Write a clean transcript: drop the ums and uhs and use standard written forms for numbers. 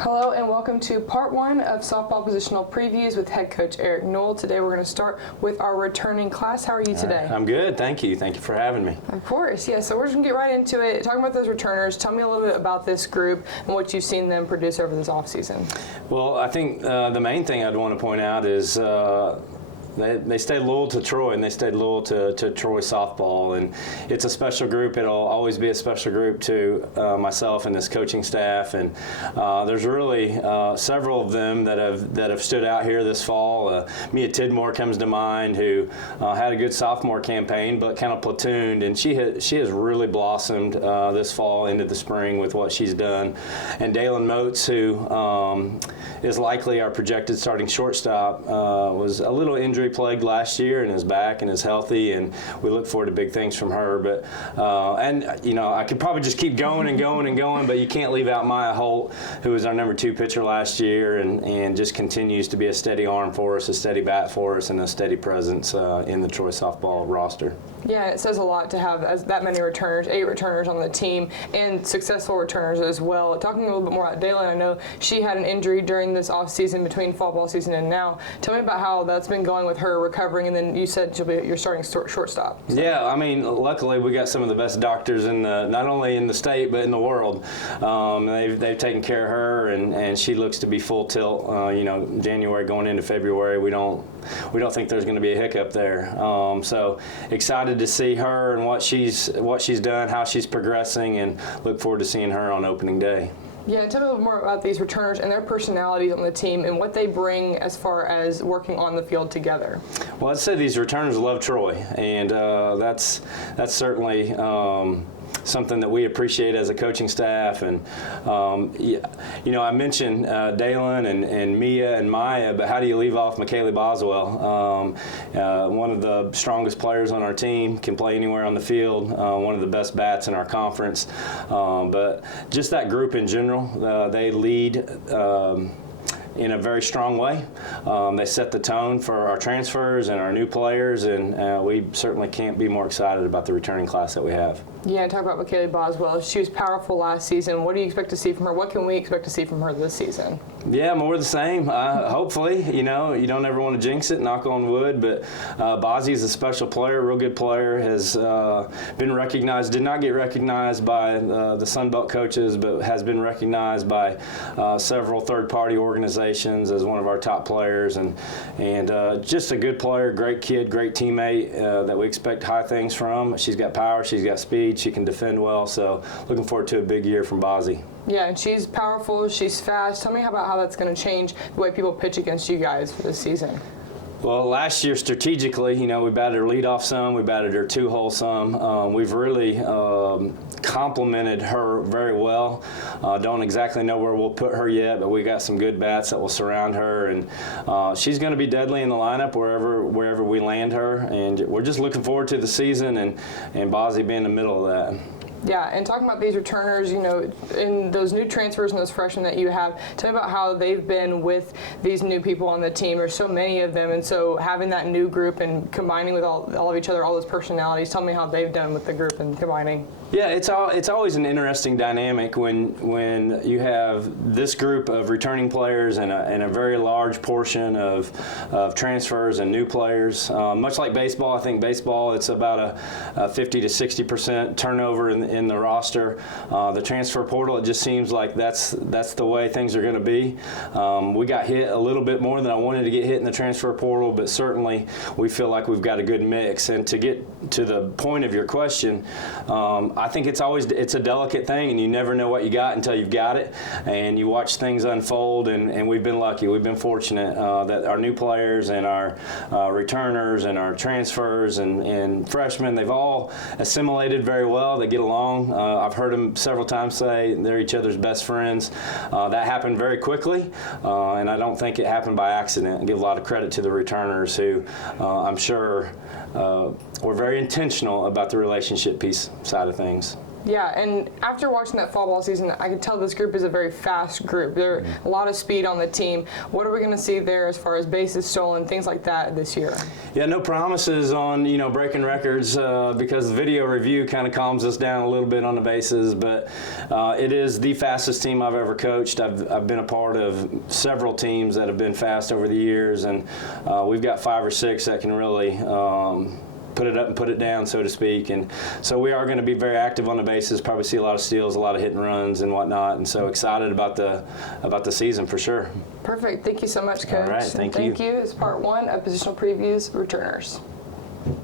Hello and welcome to part one of softball positional previews with head coach Eric Knoll. Today we're going to start with our returning class. How are you today? I'm good, thank you. Thank you for having me. Of course, yeah. So we're just going to get right into it. Talking about those returners, tell me a little bit about this group and what you've seen them produce over this offseason. Well, I think the main thing I'd want to point out is they stayed loyal to Troy, and they stayed loyal to Troy softball, and it's a special group. It'll always be a special group to myself and this coaching staff, and there's really several of them that have stood out here this fall. Mia Tidmore comes to mind, who had a good sophomore campaign, but kind of platooned, and she has really blossomed this fall into the spring with what she's done. And Dalen Moats, who is likely our projected starting shortstop, was a little injury plagued last year and is back and is healthy, and we look forward to big things from her. But and you know, I could probably just keep going and going and going, but you can't leave out Maya Holt, who was our number 2 pitcher last year and just continues to be a steady arm for us, a steady bat for us, and a steady presence in the Troy softball roster. Yeah, it says a lot to have that many returners, 8 returners on the team, and successful returners as well. Talking a little bit more about Dalen, I know she had an injury during this off season between fall ball season and now. Tell me about how that's been going with her recovering, and then you said she'll be your starting shortstop. So. Yeah, I mean, luckily we got some of the best doctors in not only in the state but in the world. They've taken care of her, and she looks to be full tilt. You know, January going into February, we don't think there's going to be a hiccup there. So excited to see her and what she's done, how she's progressing, and look forward to seeing her on opening day. Yeah, tell me a little more about these returners and their personalities on the team and what they bring as far as working on the field together. Well, I'd say these returners love Troy, and that's certainly something that we appreciate as a coaching staff. And you know, I mentioned Dalen and Mia and Maya, but how do you leave off McKaylee Boswell? One of the strongest players on our team, can play anywhere on the field, one of the best bats in our conference. But just that group in general, they lead in a very strong way. They set the tone for our transfers and our new players, and we certainly can't be more excited about the returning class that we have. Yeah, and talk about McKaylee Boswell. She was powerful last season. What do you expect to see from her? What can we expect to see from her this season? Yeah, more of the same. Hopefully, you know, you don't ever want to jinx it, knock on wood, but Bozzy is a special player, real good player, has been recognized, did not get recognized by the Sun Belt coaches, but has been recognized by several third-party organizations as one of our top players, and just a good player, great kid, great teammate that we expect high things from. She's got power, she's got speed, she can defend well, so looking forward to a big year from Bozzy. Yeah, and she's powerful, she's fast. Tell me about how that's going to change the way people pitch against you guys for this season. Well, last year strategically, you know, we batted her leadoff some, we batted her 2-hole some. We've really complemented her very well. Don't exactly know where we'll put her yet, but we got some good bats that will surround her, and she's going to be deadly in the lineup wherever we land her. And we're just looking forward to the season, and Bozzy being in the middle of that. Yeah, and talking about these returners, you know, in those new transfers and those freshmen that you have, tell me about how they've been with these new people on the team. There's so many of them, and so having that new group and combining with all of each other, all those personalities, tell me how they've done with the group and combining. Yeah, it's always an interesting dynamic when you have this group of returning players and a very large portion of transfers and new players. Much like baseball, I think baseball, it's about a 50 to 60% turnover in the roster. The transfer portal, it just seems like that's the way things are going to be. We got hit a little bit more than I wanted to get hit in the transfer portal, but certainly we feel like we've got a good mix. And to get to the point of your question, I think it's a delicate thing, and you never know what you got until you've got it, and you watch things unfold, and we've been lucky, we've been fortunate that our new players and our returners and our transfers and freshmen, they've all assimilated very well. They get along. I've heard them several times say they're each other's best friends. That happened very quickly, and I don't think it happened by accident. I give a lot of credit to the returners who I'm sure were very intentional about the relationship piece side of things. Yeah, and after watching that fall ball season, I can tell this group is a very fast group. There's a lot of speed on the team. What are we going to see there as far as bases stolen, things like that this year? Yeah, no promises on breaking records because the video review kind of calms us down a little bit on the bases. But it is the fastest team I've ever coached. I've been a part of several teams that have been fast over the years, and we've got 5 or 6 that can really put it up and put it down, so to speak. And so we are going to be very active on the bases, probably see a lot of steals, a lot of hit and runs and whatnot, and so excited about the season for sure. Perfect. Thank you so much, Coach. All right, thank you. Thank you. It's part 1 of Positional Previews Returners.